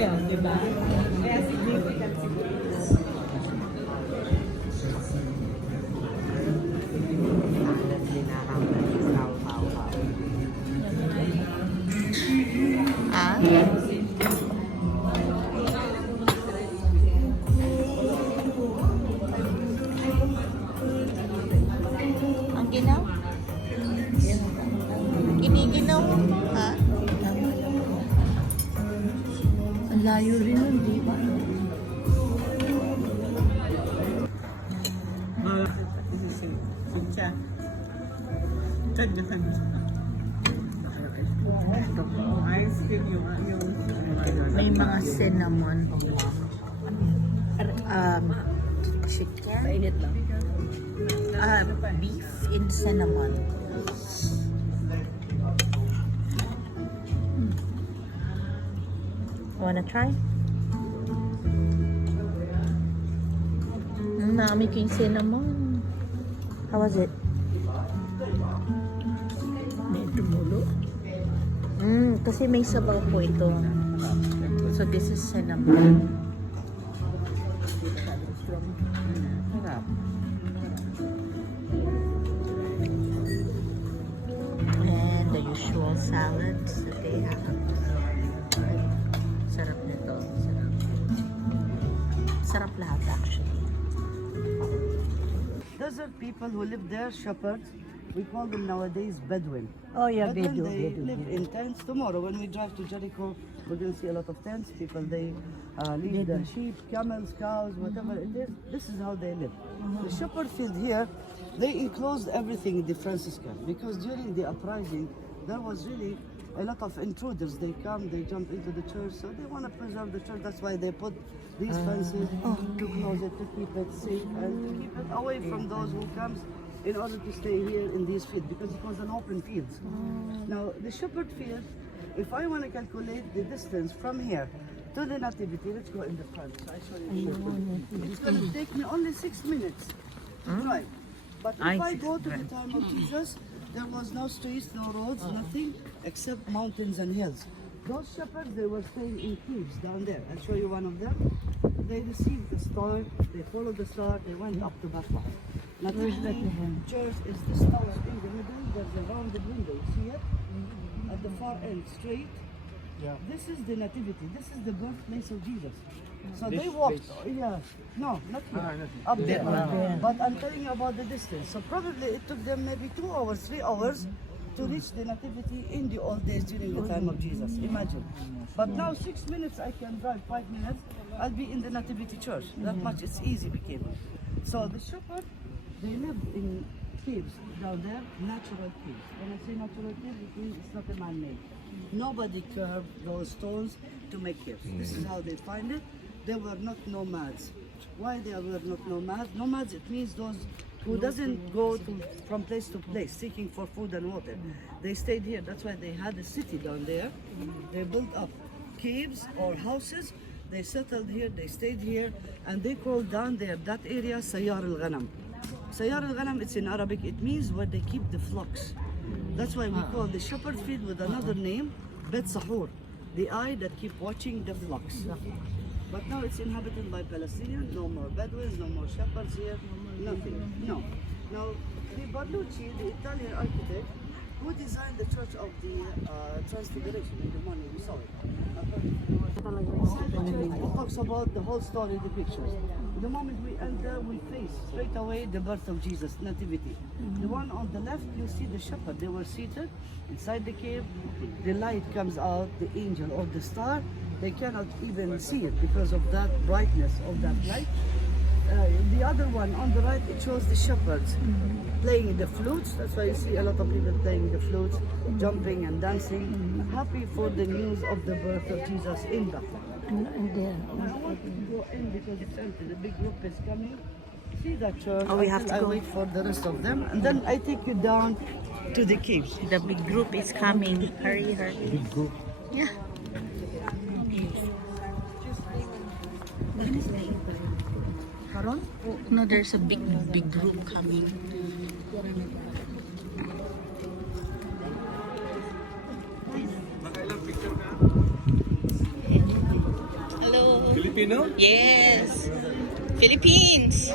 yun, di ba? Kaya significant siguro. Ah? Ang ginaw? Giniginaw? Ha? Ang layo rin nun, di ba? Sincha. Kanya ka na. Ice cream yung May mga cinnamon. Chicken. Mainit lang. Beef in cinnamon. Wanna try? Nami ko yung cinnamon. How was it? May tumulo. Kasi may sabaw po ito. So this is cinnamon. Sarap. And the usual salads that they have. Sarap nito. Sarap. Sarap lahat actually. Desert people who live there, shepherds, we call them nowadays Bedouin. Oh yeah, Bedouin, Bedu. they live in tents. Tomorrow when we drive to Jericho, we're going to see a lot of tents. People, they leave their sheep, camels, cows, whatever it is. This is how they live. The shepherd field here, they enclosed everything in the Franciscan because during the uprising, there was really a lot of intruders. They come, they jump into the church, so they want to preserve the church. That's why they put these fences to close it, to keep it safe and to keep it away from those who comes in order to stay here in these fields because it was an open field. Now the shepherd field, if I want to calculate the distance from here to the nativity, let's go in the front. So I show you. It's going to take me only 6 minutes to drive. But if I go to the time of Jesus, there was no streets, no roads, nothing except mountains and hills. Those shepherds, they were staying in caves down there. I'll show you one of them. They received the star, they followed the star, they went up to Bethlehem. Nativity church is this tower in the middle, there's a rounded window, you see it? At the far end, straight. Yeah. This is the nativity, this is the birthplace of Jesus. So they walked, no, not here, up there. But I'm telling you about the distance. So probably it took them maybe 2 hours, 3 hours to reach the nativity in the old days during the time of Jesus. Imagine. But now 6 minutes I can drive, 5 minutes, I'll be in the nativity church. That much it's easy became. So the shepherd, they lived in caves down there, natural caves. When I say natural caves, it means it's not a man-made. Nobody carved those stones to make caves. This is how they find it. They were not nomads. Why they were not nomads? Nomads, it means those who doesn't go from place to place seeking for food and water. They stayed here. That's why they had a city down there. They built up caves or houses. They settled here, they stayed here, and they called down there that area Sayar al-Ghanam. Sayar al-Ghanam, it's in Arabic, it means where they keep the flocks. That's why we call the shepherd field with another name, Bet Sahur, the eye that keep watching the flocks. But now it's inhabited by Palestinians, no more Bedouins, no more shepherds here, nothing, no. Now, the Barlucci, the Italian architect, who designed the Church of the Transfiguration in the morning, we saw it. Inside the church, it talks about the whole story in the pictures. The moment we enter, we face straight away the birth of Jesus, Nativity. The one on the left, you see the shepherd. They were seated inside the cave. The light comes out, the angel or the star. They cannot even see it because of that brightness of that light. The other one on the right, it shows the shepherds playing the flutes. That's why you see a lot of people playing the flutes, jumping and dancing, happy for the news of the birth of Jesus in Bethlehem. And there. I want to go in because it's empty. The big group is coming. See that church? Oh, we have until to I go. wait for the rest of them, and then I take you down to the caves. The big group is coming. Hurry, hurry. Big group. Yeah. No, there's a big group coming. Filipino? Yes. Philippines.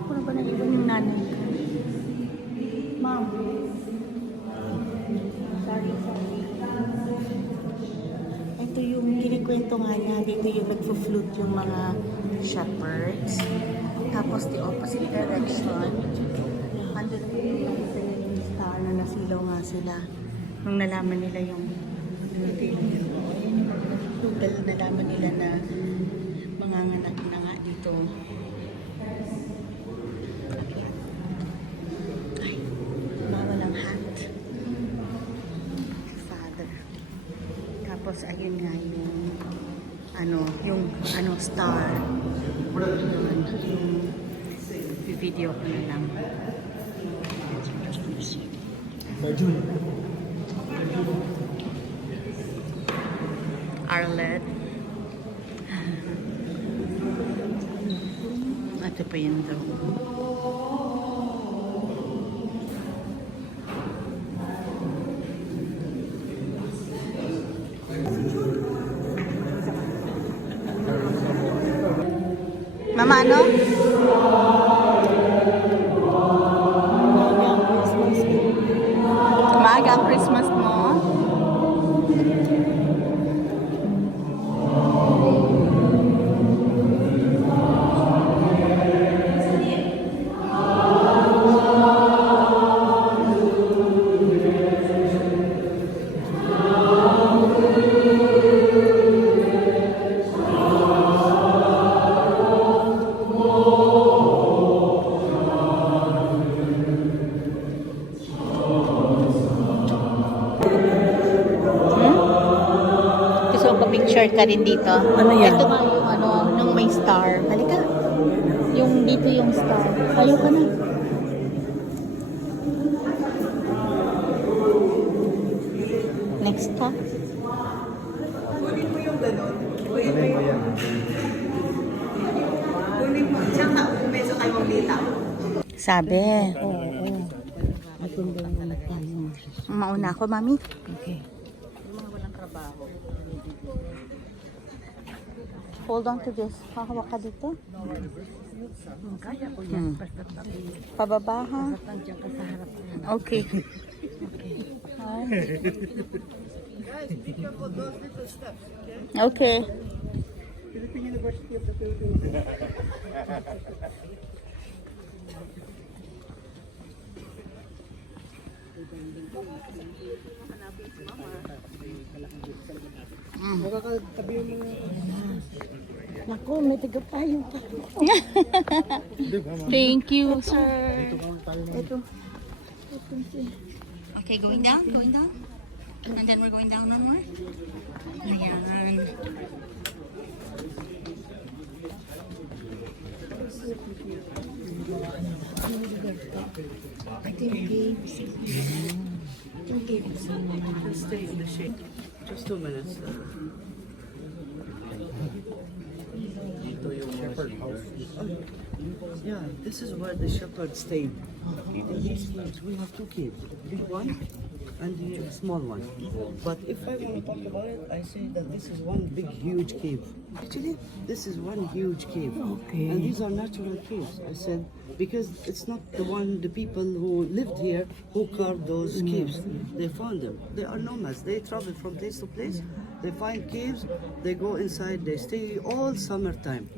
Ako na ba nag-iwan yung nanay ko? Mom. Sorry. Ito yung kinikwento nga niya. Dito yung nagpo-flute yung mga shepherds. Tapos the opposite direction. Andun yung star na nasilaw nga sila. Nung nalaman nila yung nalaman nila na manganganak na nga dito. Ay, bawal ang hat. Father. Tapos ayun nga yung star. Yun, yung video ko na lang. Arlet. Ito pa yun daw. Mama, ano? Maaga ang Christmas mo? Gusto mo pa-picture ka rin dito? Ano yan? Ito nga yung nung may star. Halika. Yung dito yung star. Ayaw ka na. Next ha? Kunin mo yung gano'n. Kunin mo yung... Kunin mo. Tsaka medyo kayo maglitaw. Sabi. Oo. Matindi na tayo. Mauna ako, mami. Okay. Hold on to this. Hahawak ka dito. Kaya ko yan. Basta Pababa ha? tandiyan ka sa harap. Okay. Guys, be careful those little steps, okay? Okay. Philippine University of the Philippines. Naku, may tigapayo pa. Thank you, sir. Ito. Okay, going down. And then we're going down one more. Ayan. I think games. Just stay in the shade. Just 2 minutes. Yeah, this is where the shepherd stayed. In these caves, we have 2 caves. Big one and the small one. But if I want to talk about it, I say that this is one big, huge cave. Actually, this is one huge cave. Okay. And these are natural caves. I said, because it's not the people who lived here who carved those caves. They found them. They are nomads. They travel from place to place. They find caves. They go inside. They stay all summertime.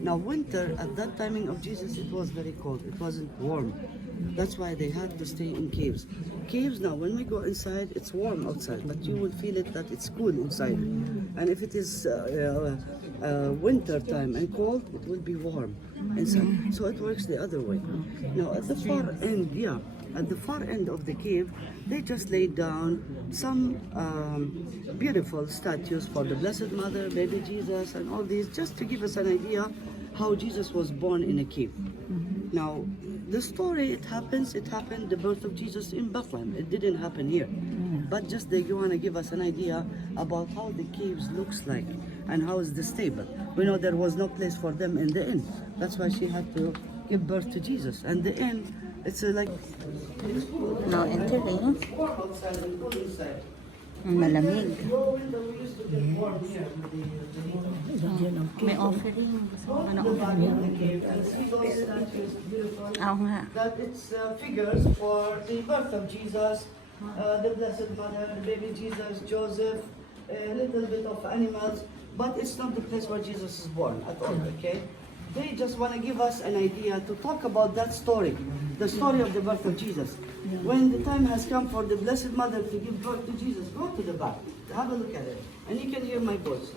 Now winter, at that timing of Jesus, it was very cold. It wasn't warm. That's why they had to stay in caves. caves now, when we go inside, it's warm outside, but you will feel it that it's cool inside. And if it is winter time and cold, it will be warm inside. So it works the other way. Now at the far end, at the far end of the cave, they just laid down some beautiful statues for the Blessed Mother, baby Jesus, and all these, just to give us an idea how Jesus was born in a cave. Now, the story, it happened, the birth of Jesus in Bethlehem. It didn't happen here. But just they want to give us an idea about how the caves looks like and how is the stable. We know there was no place for them in the inn. That's why she had to give birth to Jesus. And the inn, it's like... No entering. outside and cool inside. Malamig. Go in the we used to get warm here. May offering. Ano The back offering? of the cave and see those statues, beautiful. Oo nga. That it's figures for the birth of Jesus, the Blessed Mother, the baby Jesus, Joseph, a little bit of animals, but it's not the place where Jesus is born at all, okay? They just want to give us an idea to talk about that story, the story of the birth of Jesus. When the time has come for the Blessed Mother to give birth to Jesus, go to the back, have a look at it, and you can hear my voice.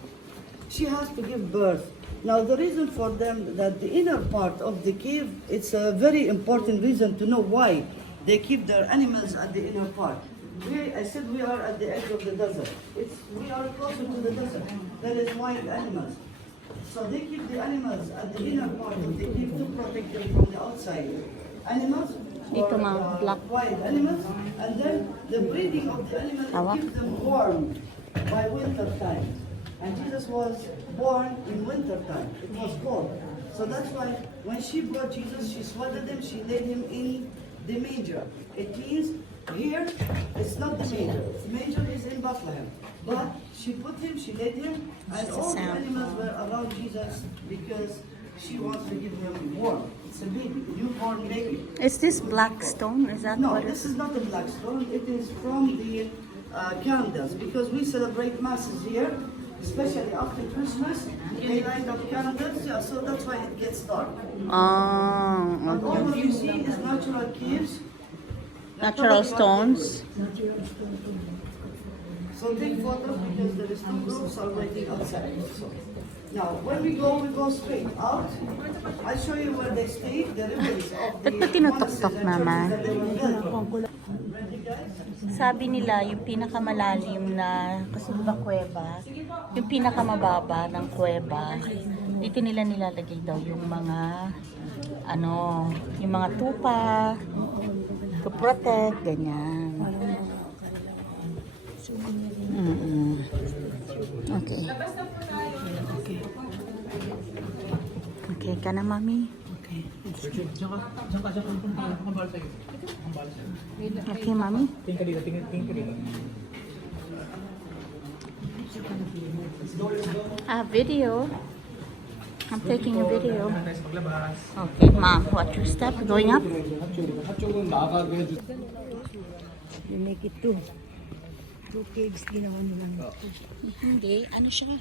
She has to give birth. Now the reason for them that the inner part of the cave, it's a very important reason to know why they keep their animals at the inner part. I said we are at the edge of the desert. We are closer to the desert. There is wild animals. So they keep the animals at the inner part of the cave to protect them from the outside. Animals Dito, or ma'am, black. wild animals, and then the breeding of the animals Hawak. keeps them warm by winter time. And Jesus was born in winter time. It was cold. So that's why when she brought Jesus, she swaddled him, she laid him in the manger. It means here, it's not the manger. The manger is in Bethlehem. But she put him, she laid him, and all the animals were around Jesus because she wants to give him warm. It's a baby, a newborn baby. Is this black stone? Is that No, what this is not a black stone. It is from the candles because we celebrate masses here, especially after Christmas. They light up candles, yeah, so that's why it gets dark. Oh, And all okay. what you see is natural caves. Natural stones. So take photos because there is two groups are waiting outside. So, now, when we go straight out. I'll show you where they stay, the ruins of the Ba't mo tinutok-tok, monasteries and Mama? churches that they were built. Ready, guys? Sabi nila, yung pinakamalalim na, kasi diba kuweba, yung pinakamababa ng kuweba, dito nila nilalagay daw yung mga, yung mga tupa, to protect, ganyan. Okay. Okay ka na, Mami? Okay, Mami? Video. I'm taking a video. Okay, Mom, watch your step. Going up? You make it two. Two caves ginawa nilang. Hindi. Ano siya?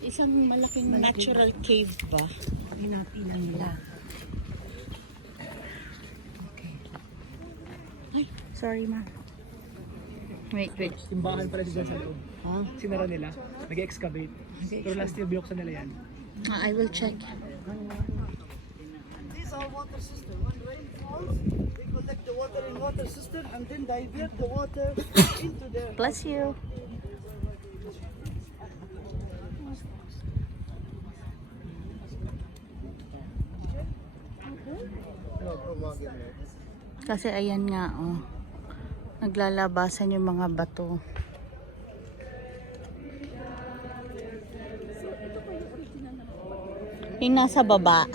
Isang malaking natural cave ba? Pinapilan nila. Ay, sorry, Ma. Wait. Timbakan pala dyan sa loob. Sinara nila, nag-excavate. Pero last year binuksan nila yan. I will check. These are water system. When rain falls, they collect the water in water system and then divert the water into their. Bless you. Kasi ayan nga, oh. Naglalabasan yung mga bato. Yung nasa baba.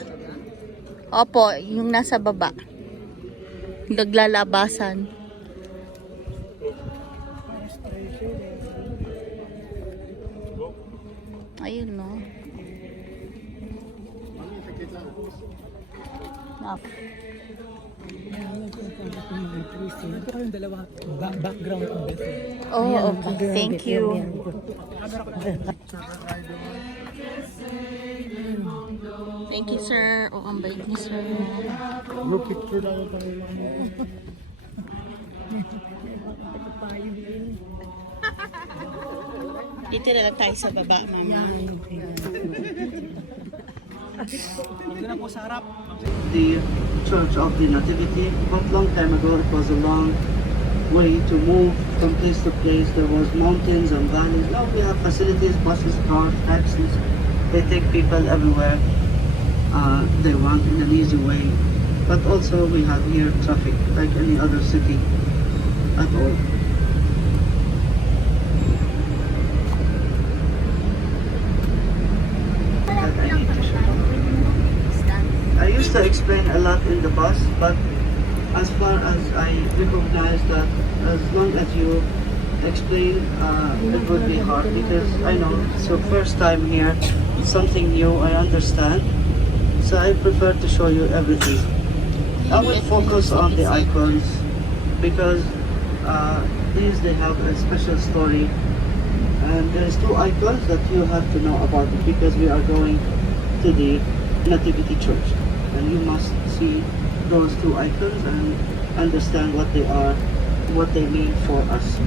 Opo, yung nasa baba. Naglalabasan. Ayun, no. Ito kayong dalawa background ng Bethel. Oh, okay. Thank you. Thank you, sir. Oh, ang bait ni sir. Dito na lang tayo sa baba, mama. Ito na po sa harap. The Church of the Nativity, but long time ago it was a long way to move from place to place. There was mountains and valleys. Now we have facilities, buses, cars, taxis. They take people everywhere they want in an easy way. But also we have here traffic like any other city at all. I used to explain a lot in the bus, but as far as I recognize that as long as you explain, it would be hard because I know it's your first time here, it's something new, I understand. So I prefer to show you everything. I will focus on the icons because these they have a special story. And there's two icons that you have to know about it because we are going to the Nativity Church. And you must see those two icons and understand what they are, what they mean for us.